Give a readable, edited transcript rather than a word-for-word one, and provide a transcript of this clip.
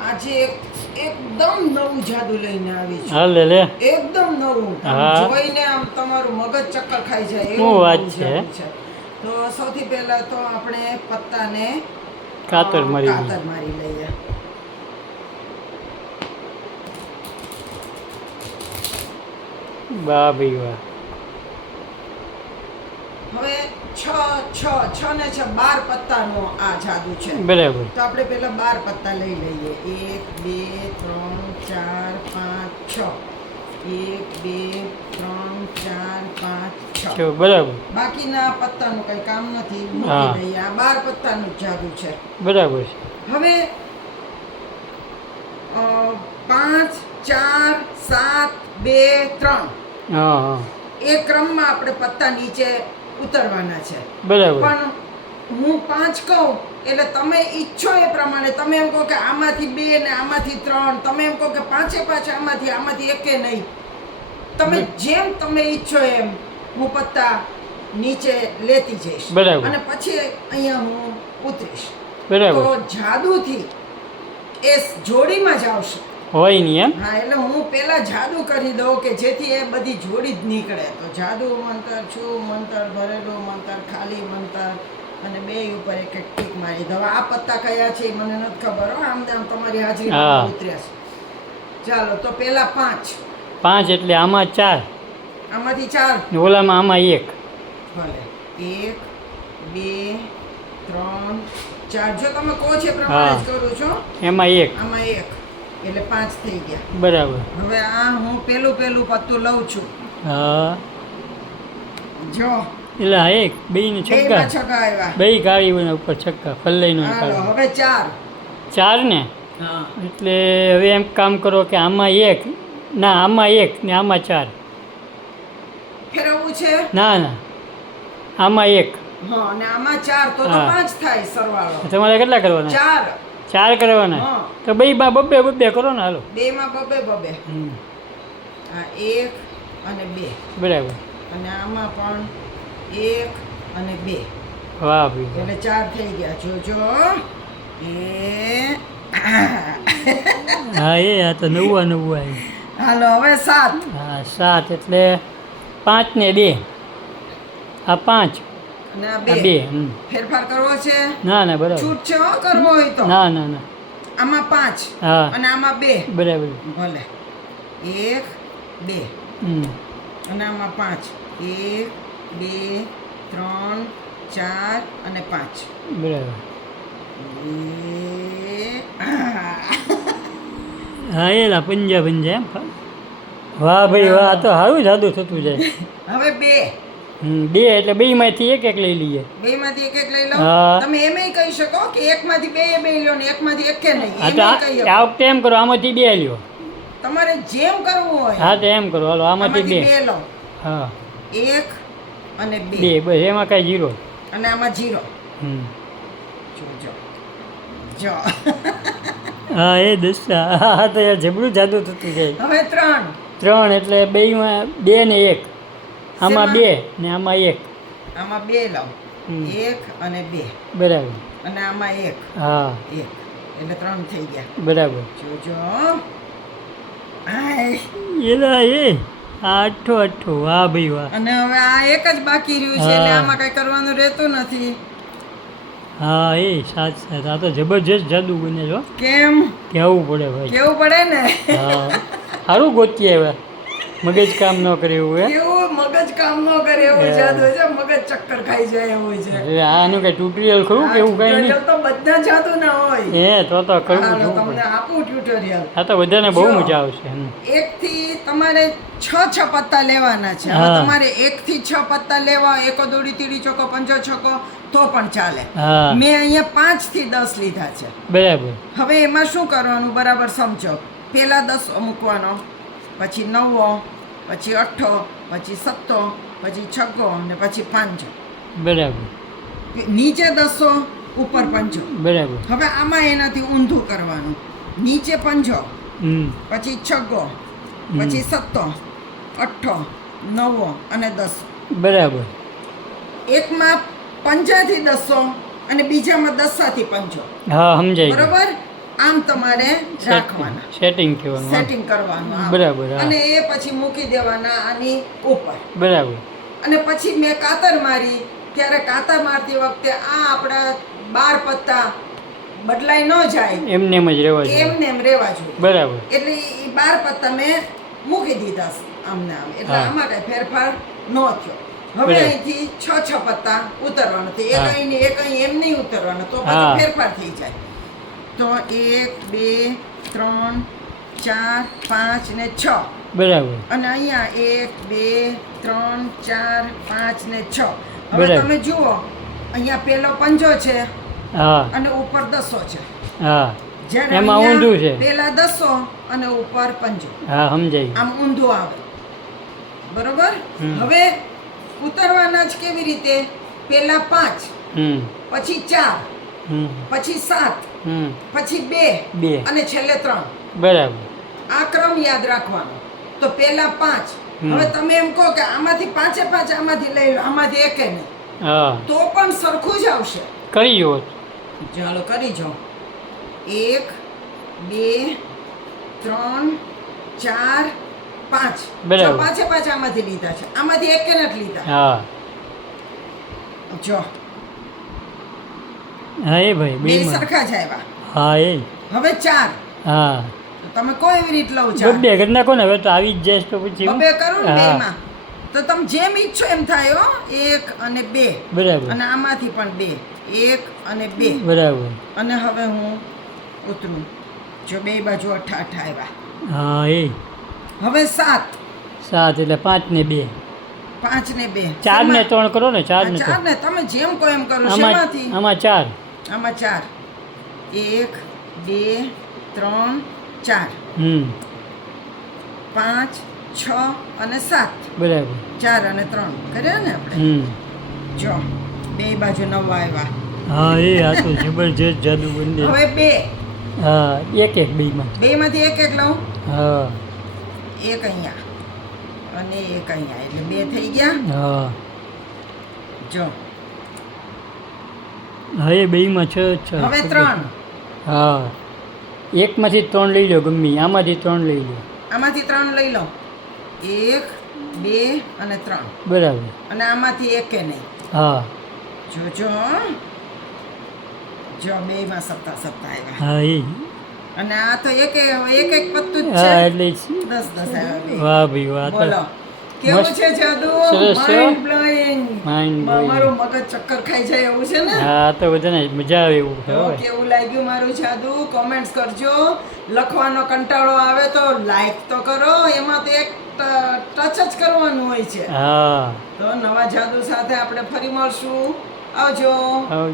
આજે એકદમ નવું જાદુ લઈને આવી છું. હા લે લે. એકદમ નવું. હા. જોઈને આમ તમારું મગજ ચક્કર ખાઈ જાય શું એવું વાત નવું છે? જાદુ છે. તો સૌથી પહેલા તો આપણે પત્તાને કાતર મારી કાતર મારી લઈએ. વાહ ભાઈ વાહ. હવે છ ને 12 પત્તાનો આ જાદુ છે. બરાબર. તો આપણે પહેલા 12 પત્તા લઈ લઈએ. 1 2 3 4 5 6. 1 2 3 4 5 6. જો બરાબર. બાકીના પત્તાનું કઈ કામ નથી. હા. મૂકી દઈએ. આ 12 પત્તાનું જ જાદુ છે. બરાબર છે. હવે 5 4 7 2 3 હા હા એ ક્રમમાં આપણે પત્તા નીચે ઉતરવાના છે. બરાબર. પણ હું 5 કહું એટલે તમે ઈચ્છો એ પ્રમાણે તમે એમ કહો કે આમાંથી 2 ને આમાંથી 3, તમે એમ કહો કે પાંચે આમાંથી એકે નહીં. તમે જેમ તમે ઈચ્છો એમ હું પત્તા નીચે લેતી જઈશ. બરાબર. અને પછી અહીંયા હું ઉતરીશ. બરાબર. તો જાદુથી એ જોડીમાં જ આવશે. હોય નહીં એમ. હા, એટલે હું પેલા જાદુ કરી દઉં કે જેથી એ બધી જોડી જ નીકળે. તો જાદુ મંતર, છું મંતર, ભરેલું મંતર, ખાલી મંતર અને બે ઉપર એક એક ટીક મારી દઉં. આ પત્તા કયા છે એ મને નથી ખબર હો. આમ તમારી હાજરીમાં ઉતર્યા છે. ચાલો તો પેલા 5. 5 એટલે આમાં 4. આમાંથી 4. ને ઓલામાં આમાં 1. ભલે 1 2 3 4. જો તમે કહો છો એ પ્રમાણે જ કરું છું. એમાં 1. આમાં 1 એટલે 5 થઈ ગયા. બરાબર. હવે આ હું પેલું પત્તું લઉં છું. હા. જો એટલે હા 1 2 ને બેયમાં છક્કા. છક્કા આવ્યા. બે કાળી બને ઉપર છક્કા ફલ્લાઈનો હાલો કાઢો. હવે 4. 4 ને હા. એટલે હવે એમ કામ કરો કે આમાં 1 ના આમાં 1 ને આમાં 4. ફેરવવું છે. ના ના આમાં 1. હા, અને આમાં 4 તો હા. 5 થાય સરવાળો. તમારે કેટલા કરવાના? 4. 4 કરવાના. હા. તો બેયમાં બબ્બે કરો ને હાલો. બેયમાં બબે. આ 1 અને 2. બરાબર. અને આમાં પણ 1 અને 2. વાહ ભાઈ એટલે 4 થઈ ગયા. જોજો એ હા એ આ તો નવું આવ્યું. હાલો હવે 7. હા 7 એટલે 5 ને 2. આ 5 અને આ આ 2. 2. ફેરફાર કરવો છે. ના ના બરાબર. છૂટ છે હો કરવો હોય તો. ના ના ના આમાં 5 હા અને આમાં 2. બરાબર. ભલે 1 2 હમ અને આમાં 5 1 2 3 4 અને 5. બરાબર. હા એલા પંજા એમ. વાહ ભાઈ વાહ આ તો સારું જાદુ થતું જાય. હવે 2. 2 એટલે બેયમાંથી એક એક લઈ લઈએ. બેયમાંથી એક એક લઈ લો. હા. તમે એમેય કહી શકો કે એકમાંથી બે લ્યો ને એકમાંથી એકે નહીં. હા તો એમેય કહી શકો. આ વખતે એમ કરો આમાંથી 2 લ્યો. તમારે જેમ કરવું હોય. હા તો એમ કરો હાલો આમાંથી 2. 2 લો. હા 1 અને 2 2 બસ એમાં કાંઈ 0. અને આમાં 0. હમ જો હા એ દસ્તા હા તો યાર જબરું જાદુ થતું જાય. હવે 3. 3 એટલે બેયમાં 2 ને 1. આમાં 2 ને આમાં 1. આમાં 2 લો. હમ. 1 અને 2 બરાબર. અને આમાં 1 હા 1 એટલે 3 થઈ ગયા. બરાબર. જોજો આય. એલા એ આઠો વાહ ભાઈ વાહ. અને હવે આ એક જ બાકી રહ્યું છે એટલે હા. આમાં કઈ કરવાનું રહેતું નથી. હા એ સાચ આ તો જબરજસ્ત જાદુ બને છો. કેમ કહેવું પડે ભાઈ. કેવું પડે ને. હા સારું ગોતી આવ્યા. મગજ કામ ન કરે એવું હે. કેવું મગજ કામ ન કરે એવું હા. જાદુ છે. મગજ ચક્કર ખાઈ જાય એવું છે. એટલે આનું કઈ ટ્યુટોરિયલ ખરું કે એવું કઈ નહીં. ટ્યુટોરિયલ તો બધા જાદુ ના હોય. તો કરવું હાલો જોવું તમને પડે. આપું ટ્યુટોરિયલ. આ તો બધાને બહુ જો. મજા આવશે. એક થી તમારે 6 પત્તા લેવાના છે. હવે હા. તમારે 1 થી 6 પત્તા લેવા, એકો દોડી તીડી ચોકો પંજો છકો તો પણ ચાલે. હા મેં અહીંયા 5 થી 10 લીધા છે. બરાબર. હવે એમાં શું કરવાનું બરાબર સમજો. પેલા 10 મૂકવાનો, પછી 9, પછી 8, પછી 7, પછી 6 ને પછી 5. બરાબર. નીચે 10 ઉપર પંજો. બરાબર. હવે આમાં એનાથી ઊંધું કરવાનું. નીચે પંજો, હમ પછી 6, પછી 7, 8, 9 અને 10. બરાબર. એકમાં 5 થી 10 અને બીજામાં 10 થી 5. હા સમજાય ગયું. બરોબર. આમ તમારે રાખવાના, સેટિંગ કહેવાનું હા. સેટિંગ કરવાનું આમ. બરાબર, હા. અને એ પછી મૂકી દેવાના આની ઉપર. બરાબર અને પછી મેં કાતર મારી ત્યારે કાતર મારતી વખતે આ આપણા 12 પત્તા બદલાઈ ન જાય એમને એમ જ રહેવા જોઈએ. એમને એમ રહેવા જોઈએ. બરાબર એટલે એ 12 પત્તા મેં મૂકી દીધા આમને આમ. એટલે હા. આમાં કઈ ફેરફાર ન થયો. હવે બરાબર. અહીંથી 6 પત્તા ઉતરવાનું તો એક હા. અહીં ને એક અહીં એમ નહીં ઉતરવાનું, તો પછી હા. ફેરફાર થઈ જાય. તો 1 2 3 4 5 ને 6. બરાબર અને અહીંયા 1 2 3 4 5 ને 6. હવે બરાબર. તમે જુઓ અહીંયા પેલો પંજો છે હા અને ઉપર દસો છે. હા જ્યારે એમાં અહીંયા ઊંધું છે. પેલા દસો અને ઉપર પંજો, હા સમજાય. આમ ઊંધું આવે. બરોબર. હમ. હવે ઉતરવાના જ કેવી રીતે? પેલા 5, હમ પછી 4, હમ પછી 7, હમ પછી 2 બે અને છેલ્લે 3. બરાબર આ ક્રમ યાદ રાખવાનો. તો પેલા 5. હમ. હવે તમે એમ કહો કે આમાંથી 5 એ 5 આમાંથી લઈ લો, આમાંથી એકે નહીં, હા તો પણ સરખું જ આવશે. કરી જુઓ. ચાલો કરી જાઓ. 1 2 3 4 5. બરાબર. પાંચે પાંચ આમાંથી લીધા છે, આમાંથી એકે નથી લીધા. હા જો હા એ ભાઈ બે બેમાં. સરખા જ આવ્યા. હા એ હવે 4. હા તો તમે કોઈ એવી રીત લઉં 4. બે કરી નાખો ને હવે તો આવી જ જશે તો પછી હું? બે કરો ને હા. બેમાં. તો તમે જેમ ઈચ્છો એમ થાય હો. 1 અને 2. બરાબર અને આમાંથી પણ 2. 1 અને 2. બરાબર અને હવે હું ઉતરું. જો બે બાજુ 8 આવ્યા. હા એ હવે 7. 7 એટલે 5 ને 2 5 ને 2. 4 ને 3 કરો ને 4 ને 4 3 ને તમે જેમ કહો એમ કરો. આમાં શેમાંથી? આમાં 4 આમાં 4. 1 2 3 4 હમ 5 6 અને 7. બરાબર 4 અને 3 કર્યા ને આપણે. હમ જો બે બાજુ 9 આવ્યા. હા એ આ તો જબરજસ્ત જાદુ બંધ. હવે 2. હા એક એક બેમાં. બેમાંથી એક એક લઉં. હા એક અહીંયા અને એક અહીંયા, એટલે 2 થઈ ગયા. હા જો હા એ બેમાં 6 6 હવે 3. હા એકમાંથી 3 લઈ લો ગમે ઈ. આમાંથી 3 લઈ લો. આમાંથી 3 લઈ લો. 1 2 અને 3. બરાબર અને આમાંથી એકે નહીં. હા જોજો જો બેમાં સત્તા આવ્યા. હા એ અને આ તો એક એક પત્તું જ હા છે. એટલે 10 આવ્યા બે. વાહ ભાઈ વાહ તો બોલો કેવું મસ્ત. છે જાદુ? સરસ છે. Mind blowing. Mind blowing. મારું મગજ ચક્કર ખાઈ જાય એવું છે ને. હા તો બધાને મજા આવે એવું છે તો હવે. કેવું લાગ્યું મારું જાદુ? કોમેન્ટ્સ કરજો. લખવાનો કંટાળો આવે તો લાઈક તો કરો. એમાં તો એક ટચ જ કરવાનું હોય છે. હા તો નવા જાદુ સાથે આપણે ફરી મળશું. આવજો. હવે